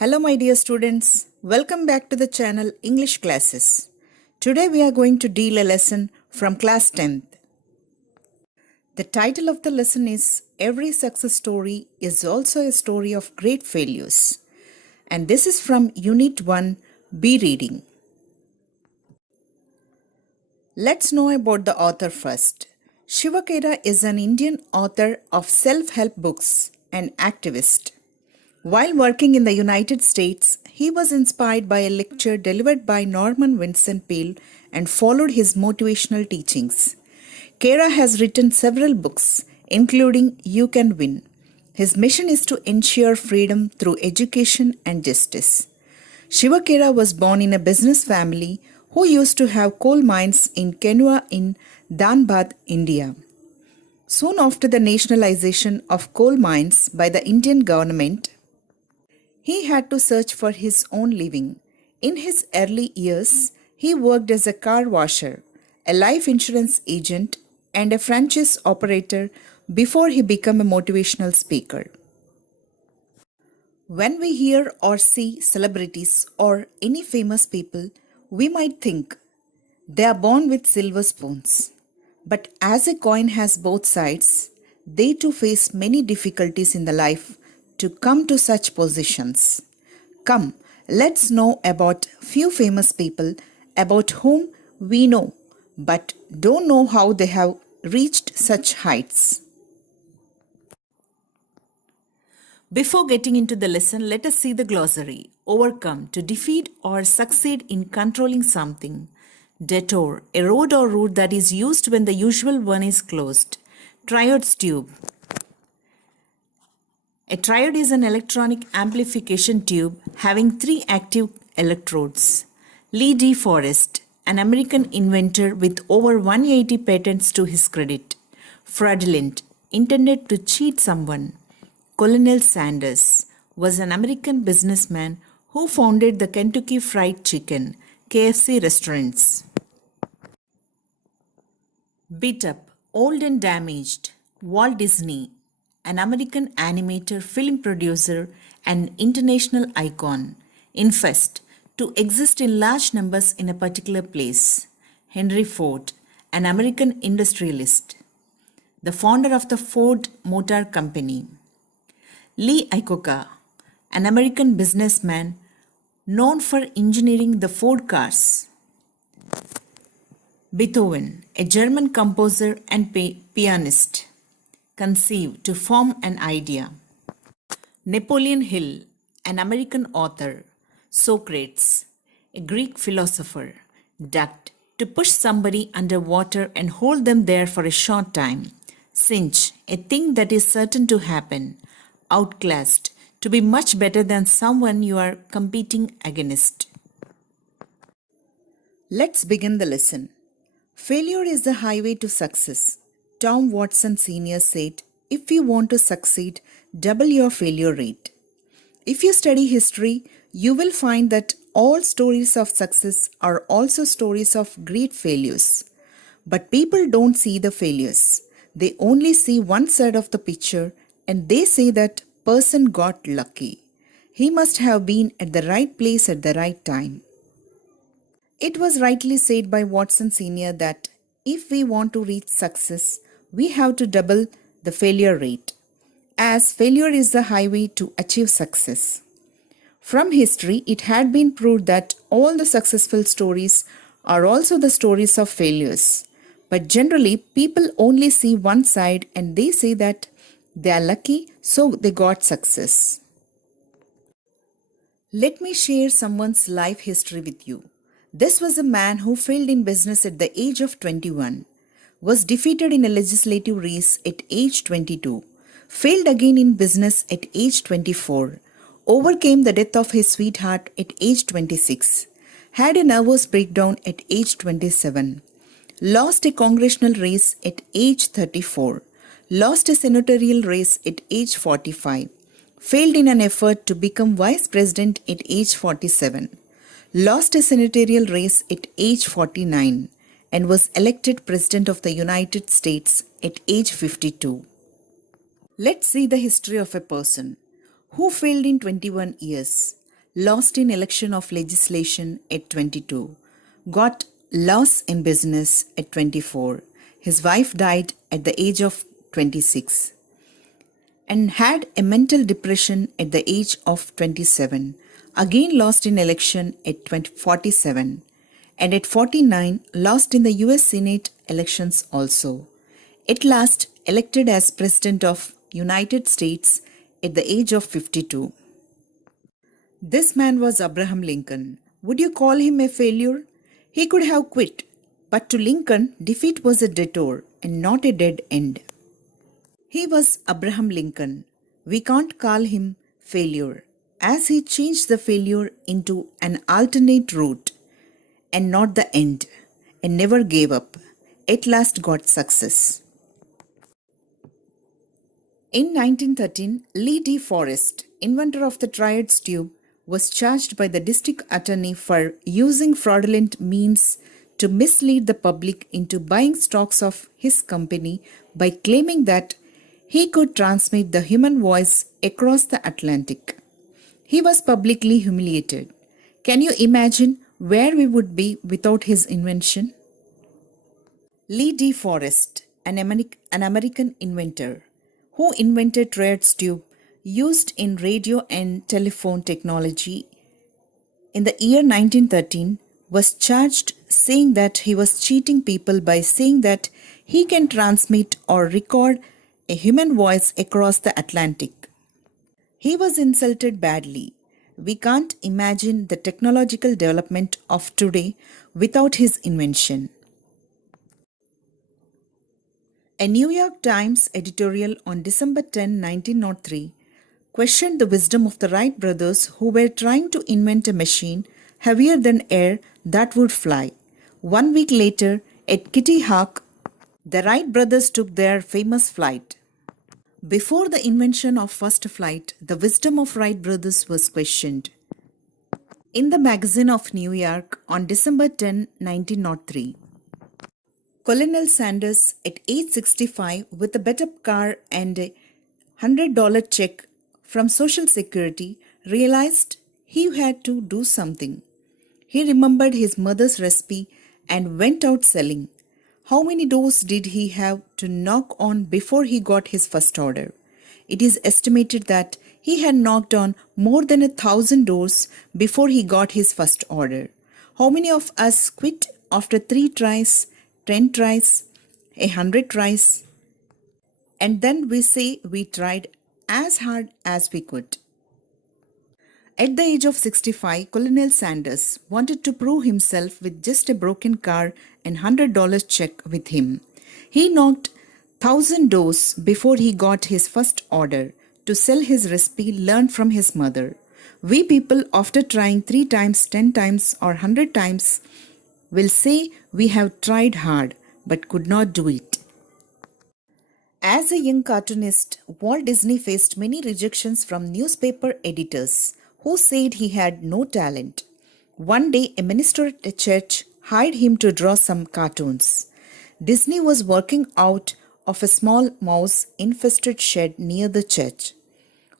Hello my dear students, welcome back to the channel English Classes. Today we are going to deal a lesson from class 10th. The title of the lesson is Every Success Story is Also a Story of Great Failures. And this is from Unit-1 B Reading. Let's know about the author first. Shiva Khera is an Indian author of self-help books and activist. While working in the United States, he was inspired by a lecture delivered by Norman Vincent Peale and followed his motivational teachings. Khera has written several books, including You Can Win. His mission is to ensure freedom through education and justice. Shiva Khera was born in a business family who used to have coal mines in Kenua in Dhanbad, India. Soon after the nationalization of coal mines by the Indian government, he had to search for his own living. In his early years, he worked as a car washer, a life insurance agent, and a franchise operator before he became a motivational speaker. When we hear or see celebrities or any famous people, we might think they are born with silver spoons. But as a coin has both sides, they too face many difficulties in the life to come to such positions. Come, let's know about few famous people about whom we know but don't know how they have reached such heights. Before getting into the lesson, let us see the glossary. Overcome, to defeat or succeed in controlling something. Detour, a road or route that is used when the usual one is closed. Triode tube. A triode is an electronic amplification tube having 3 active electrodes. Lee D. Forrest, an American inventor with over 180 patents to his credit. Fraudulent, intended to cheat someone. Colonel Sanders was an American businessman who founded the Kentucky Fried Chicken, KFC restaurants. Beat up, old and damaged. Walt Disney, an American animator, film producer, and international icon. Infest, to exist in large numbers in a particular place. Henry Ford, an American industrialist, the founder of the Ford Motor Company. Lee Iacocca, an American businessman known for engineering the Ford cars. Beethoven, a German composer and pianist. Conceive, to form an idea. Napoleon Hill, an American author. Socrates, a Greek philosopher. Ducked, to push somebody under water and hold them there for a short time. Cinch, a thing that is certain to happen. Outclassed, to be much better than someone you are competing against. Let's begin the lesson. Failure is the highway to success. Tom Watson Sr. said, if you want to succeed, double your failure rate. If you study history, you will find that all stories of success are also stories of great failures. But people don't see the failures. They only see one side of the picture and they say that person got lucky. He must have been at the right place at the right time. It was rightly said by Watson Sr. that if we want to reach success, we have to double the failure rate, as failure is the highway to achieve success. From history, it had been proved that all the successful stories are also the stories of failures. But generally, people only see one side and they say that they are lucky, so they got success. Let me share someone's life history with you. This was a man who failed in business at the age of 21, was defeated in a legislative race at age 22, failed again in business at age 24, overcame the death of his sweetheart at age 26, had a nervous breakdown at age 27, lost a congressional race at age 34, lost a senatorial race at age 45, failed in an effort to become vice president at age 47, lost a senatorial race at age 49, and was elected President of the United States at age 52. Let's see the history of a person who failed in 21 years. lost in election of legislation at 22, got loss in business at 24. His wife died at the age of 26 and had a mental depression at the age of 27. Again lost in election at 47 and at 49 lost in the US Senate elections also. At last elected as President of United States at the age of 52. This man was Abraham Lincoln. Would you call him a failure? He could have quit, but to Lincoln, defeat was a detour and not a dead end. He was Abraham Lincoln. We can't call him failure, as he changed the failure into an alternate route and not the end, and never gave up. At last got success. In 1913, Lee D. Forrest, inventor of the Triads tube, was charged by the district attorney for using fraudulent means to mislead the public into buying stocks of his company by claiming that he could transmit the human voice across the Atlantic. He was publicly humiliated. Can you imagine where we would be without his invention? Lee D. Forrest, an American inventor who invented Triads tube used in radio and telephone technology in the year 1913, was charged saying that he was cheating people by saying that he can transmit or record a human voice across the Atlantic. He was insulted badly. We can't imagine the technological development of today without his invention. A New York Times editorial on December 10, 1903 questioned the wisdom of the Wright brothers who were trying to invent a machine heavier than air that would fly. 1 week later, at Kitty Hawk, the Wright brothers took their famous flight. Before the invention of first flight, the wisdom of Wright brothers was questioned. In the Magazine of New York on December 10, 1903, Colonel Sanders, at age 65, with a better car and a $100 check from Social Security, realized he had to do something. He remembered his mother's recipe and went out selling. How many doors did he have to knock on before he got his first order? It is estimated that he had knocked on more than 1,000 doors before he got his first order. How many of us quit after 3 tries, 10 tries, 100 tries? And then we say we tried as hard as we could. At the age of 65, Colonel Sanders wanted to prove himself with just a broken car and $100 check with him. He knocked 1,000 doors before he got his first order to sell his recipe learned from his mother. We people, after trying 3 times, 10 times, or 100 times, will say we have tried hard but could not do it. As a young cartoonist, Walt Disney faced many rejections from newspaper editors who said he had no talent. One day, a minister at a church hired him to draw some cartoons. Disney was working out of a small mouse-infested shed near the church.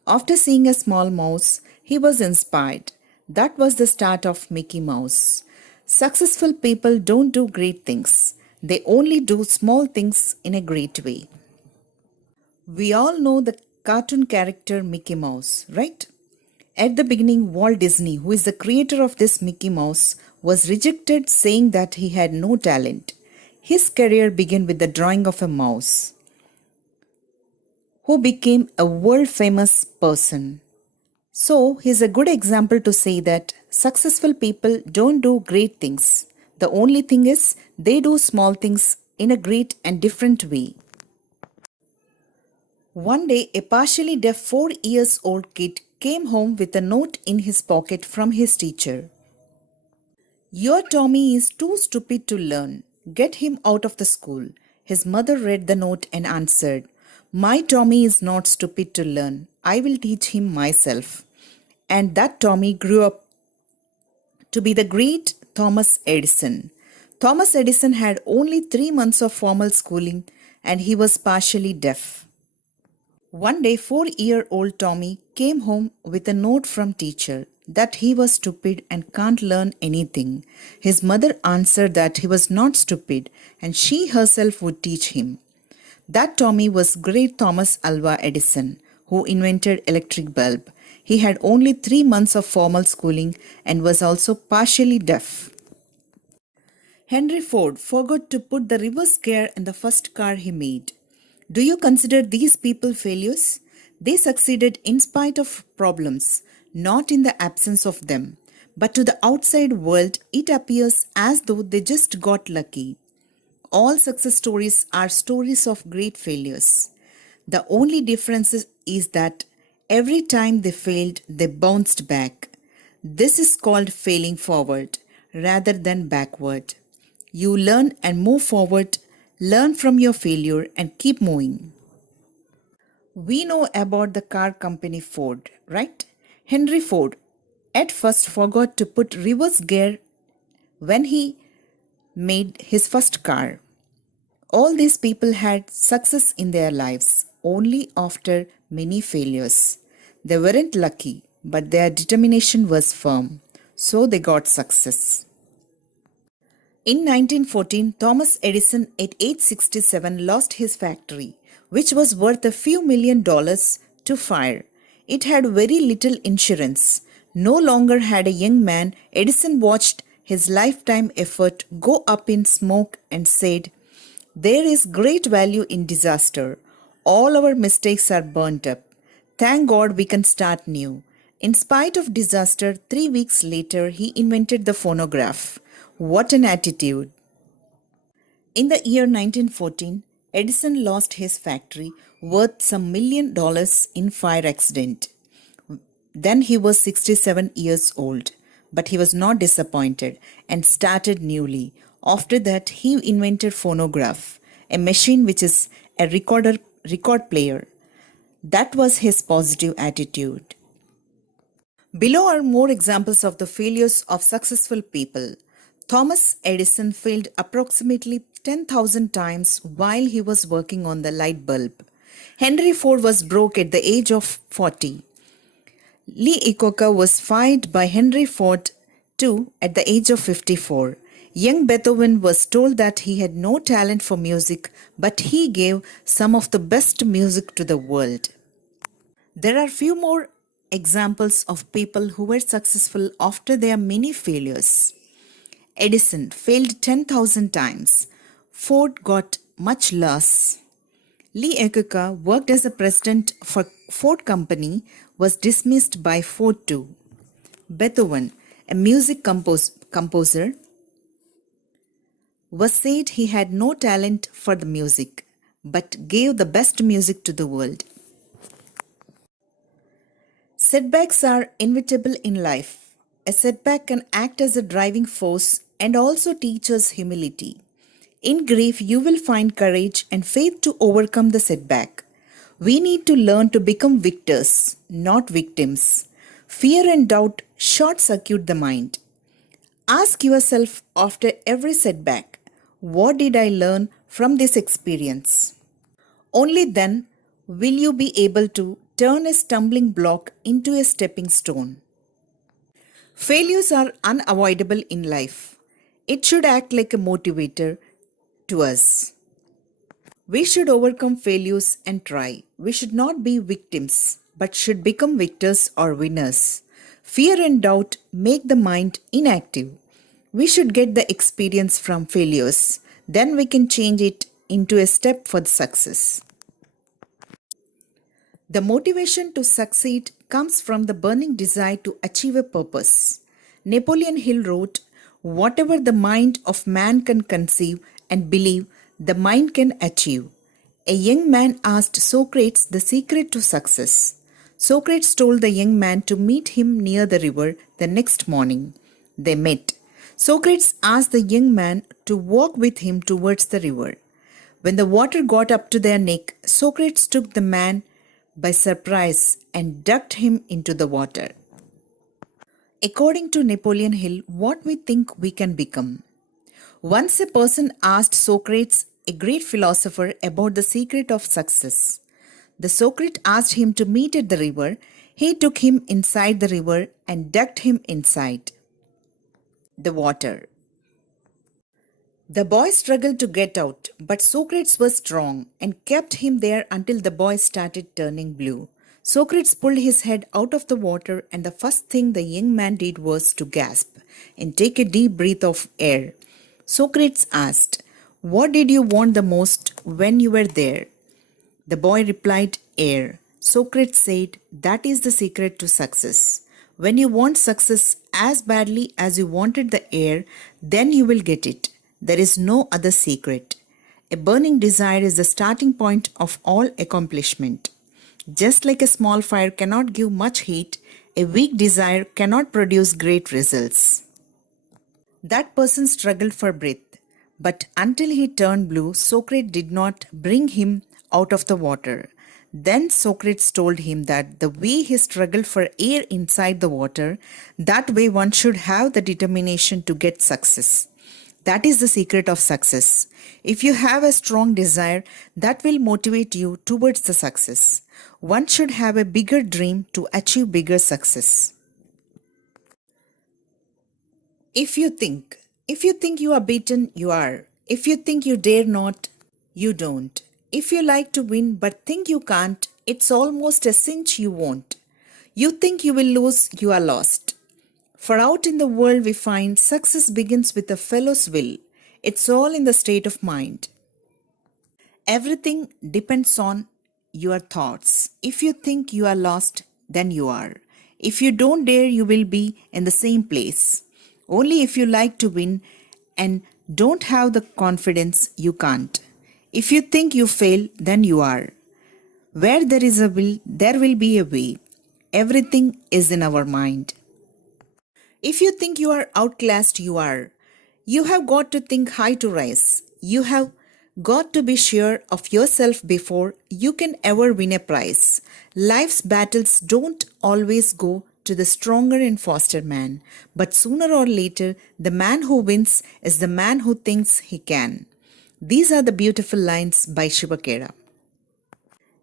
After seeing a small mouse, he was inspired. That was the start of Mickey Mouse. Successful people don't do great things. They only do small things in a great way. We all know the cartoon character Mickey Mouse, right? At the beginning, Walt Disney, who is the creator of this Mickey Mouse, was rejected saying that he had no talent. His career began with the drawing of a mouse, who became a world-famous person. So, he's a good example to say that successful people don't do great things. The only thing is, they do small things in a great and different way. One day, a partially deaf 4-year-old kid came home with a note in his pocket from his teacher. Your Tommy is too stupid to learn. Get him out of the school. His mother read the note and answered, My Tommy is not stupid to learn. I will teach him myself. And that Tommy grew up to be the great Thomas Edison. Thomas Edison had only 3 months of formal schooling and he was partially deaf. One day, 4-year-old Tommy came home with a note from teacher. that he was stupid and can't learn anything. His mother answered that he was not stupid and she herself would teach him. That Tommy was great Thomas Alva Edison, who invented electric bulb. He had only 3 months of formal schooling and was also partially deaf. Henry Ford forgot to put the reverse gear in the first car he made. Do you consider these people failures? They succeeded in spite of problems, not in the absence of them. But to the outside world, it appears as though they just got lucky. All success stories are stories of great failures. The only difference is that every time they failed, they bounced back. This is called failing forward rather than backward. You learn and move forward, learn from your failure and keep moving. We know about the car company Ford, right? Henry Ford at first forgot to put reverse gear when he made his first car. All these people had success in their lives only after many failures. They weren't lucky, but their determination was firm, so they got success. In 1914, Thomas Edison at age 67 lost his factory, which was worth a few $1,000,000 to fire. It had very little insurance. No longer had a young man, Edison watched his lifetime effort go up in smoke and said, "There is great value in disaster. All our mistakes are burnt up. Thank God we can start new." In spite of disaster, 3 weeks later, he invented the phonograph. What an attitude! In the year 1914, Edison lost his factory worth some $1,000,000 in fire accident. Then he was 67 years old, but he was not disappointed and started newly. After that, he invented phonograph, a machine which is a record player. That was his positive attitude. Below are more examples of the failures of successful people. Thomas Edison failed approximately 10,000 times while he was working on the light bulb. Henry Ford was broke at the age of 40. Lee Iacocca was fired by Henry Ford too at the age of 54. Young Beethoven was told that he had no talent for music, but he gave some of the best music to the world. There are few more examples of people who were successful after their many failures. Edison failed 10,000 times. Ford got much less. Lee Iacocca worked as a president for Ford Company, was dismissed by Ford too. Beethoven, a music composer, was said he had no talent for the music, but gave the best music to the world. Setbacks are inevitable in life. A setback can act as a driving force and also teach us humility. In grief, you will find courage and faith to overcome the setback. We need to learn to become victors, not victims. Fear and doubt short-circuit the mind. Ask yourself after every setback, what did I learn from this experience? Only then will you be able to turn a stumbling block into a stepping stone. Failures are unavoidable in life. It should act like a motivator to us. We should overcome failures and try. We should not be victims, but should become victors or winners. Fear and doubt make the mind inactive. We should get the experience from failures. Then we can change it into a step for success. The motivation to succeed comes from the burning desire to achieve a purpose. Napoleon Hill wrote, "Whatever the mind of man can conceive and believe, the mind can achieve." A young man asked Socrates the secret to success. Socrates told the young man to meet him near the river the next morning. They met. Socrates asked the young man to walk with him towards the river. When the water got up to their neck, Socrates took the man by surprise and ducked him into the water. According to Napoleon Hill, what we think we can become. Once a person asked Socrates, a great philosopher, about the secret of success. The Socrates asked him to meet at the river. He took him inside the river and ducked him inside the water. The boy struggled to get out, but Socrates was strong and kept him there until the boy started turning blue. Socrates pulled his head out of the water, and the first thing the young man did was to gasp and take a deep breath of air. Socrates asked, "What did you want the most when you were there?" The boy replied, "Air." Socrates said, "That is the secret to success. When you want success as badly as you wanted the air, then you will get it. There is no other secret. A burning desire is the starting point of all accomplishment. Just like a small fire cannot give much heat, a weak desire cannot produce great results." That person struggled for breath, but until he turned blue, Socrates did not bring him out of the water. Then Socrates told him that the way he struggled for air inside the water, that way one should have the determination to get success. That is the secret of success. If you have a strong desire, that will motivate you towards the success. One should have a bigger dream to achieve bigger success. If you think you are beaten, you are. If you think you dare not, you don't. If you like to win but think you can't, it's almost a cinch you won't. You think you will lose, you are lost. For out in the world we find success begins with a fellow's will. It's all in the state of mind. Everything depends on your thoughts. If you think you are lost, then you are. If you don't dare, you will be in the same place. Only if you like to win and don't have the confidence, you can't. If you think you fail, then you are. Where there is a will, there will be a way. Everything is in our mind. If you think you are outclassed, you are. You have got to think high to rise. You have got to be sure of yourself before you can ever win a prize. Life's battles don't always go to the stronger and faster man, but sooner or later, the man who wins is the man who thinks he can. These are the beautiful lines by Shivakera.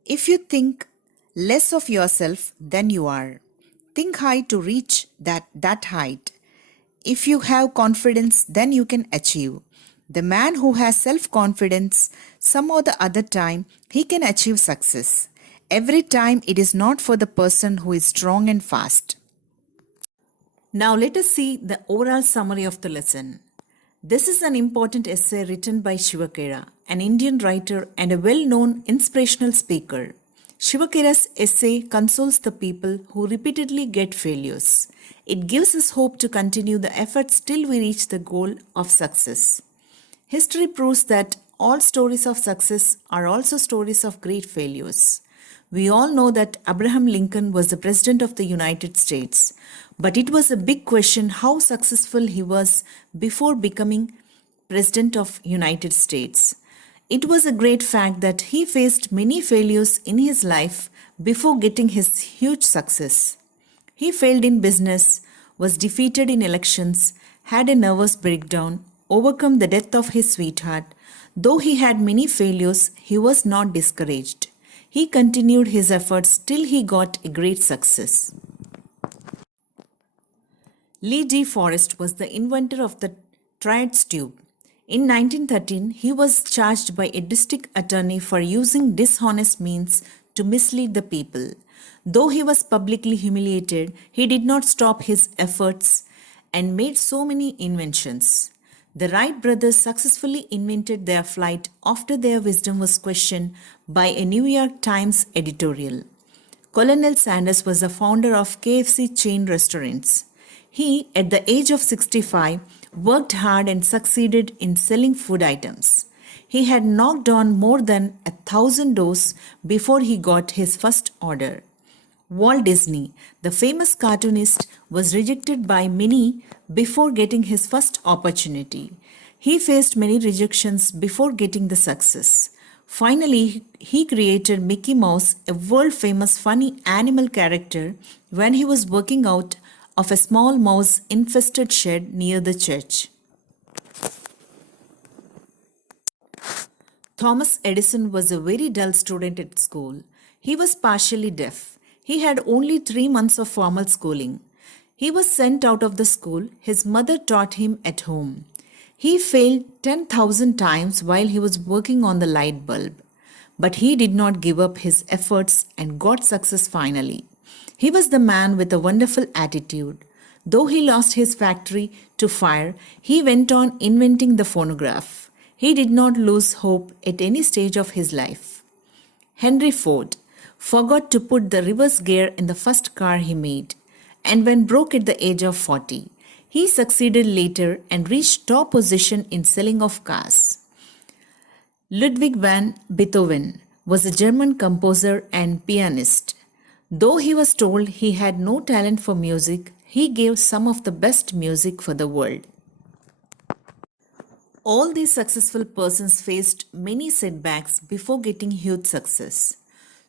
If you think less of yourself than you are, think high to reach that height. If you have confidence, then you can achieve. The man who has self-confidence, some or the other time, he can achieve success. Every time it is not for the person who is strong and fast. Now let us see the overall summary of the lesson. This is an important essay written by Shivakera, an Indian writer and a well-known inspirational speaker. Shivakera's essay consoles the people who repeatedly get failures. It gives us hope to continue the efforts till we reach the goal of success. History proves that all stories of success are also stories of great failures. We all know that Abraham Lincoln was the President of the United States, but it was a big question how successful he was before becoming President of United States. It was a great fact that he faced many failures in his life before getting his huge success. He failed in business, was defeated in elections, had a nervous breakdown, overcome the death of his sweetheart. Though he had many failures, he was not discouraged. He continued his efforts till he got a great success. Lee D. Forrest was the inventor of the Triads tube. In 1913, he was charged by a district attorney for using dishonest means to mislead the people. Though he was publicly humiliated, he did not stop his efforts and made so many inventions. The Wright brothers successfully invented their flight after their wisdom was questioned by a New York Times editorial. Colonel Sanders was the founder of KFC chain restaurants. He, at the age of 65, worked hard and succeeded in selling food items. He had knocked on more than 1,000 doors before he got his first order. Walt Disney, the famous cartoonist, was rejected by many before getting his first opportunity. He faced many rejections before getting the success. Finally, he created Mickey Mouse, a world-famous funny animal character, when he was working out of a small mouse-infested shed near the church. Thomas Edison was a very dull student at school. He was partially deaf. He had only 3 months of formal schooling. He was sent out of the school his mother taught him at home. He failed 10,000 times while he was working on the light bulb. But he did not give up his efforts and got success finally. He was the man with a wonderful attitude. Though he lost his factory to fire, he went on inventing the phonograph. He did not lose hope at any stage of his life. Henry Ford forgot to put the reverse gear in the first car he made, and when broke at the age of 40, he succeeded later and reached top position in selling of cars. Ludwig van Beethoven was a German composer and pianist. Though he was told he had no talent for music, he gave some of the best music for the world. All these successful persons faced many setbacks before getting huge success.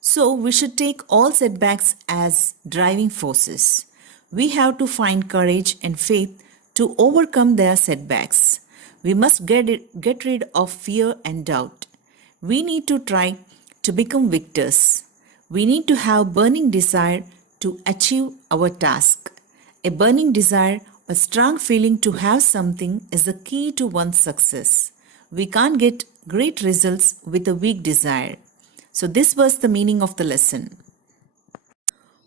So we should take all setbacks as driving forces. We have to find courage and faith to overcome their setbacks. We must get rid of fear and doubt. We need to try to become victors. We need to have burning desire to achieve our task. A burning desire, a strong feeling to have something is the key to one's success. We can't get great results with a weak desire. So this was the meaning of the lesson.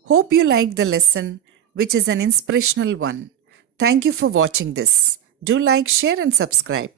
Hope you liked the lesson, which is an inspirational one. Thank you for watching this. Do like, share and subscribe.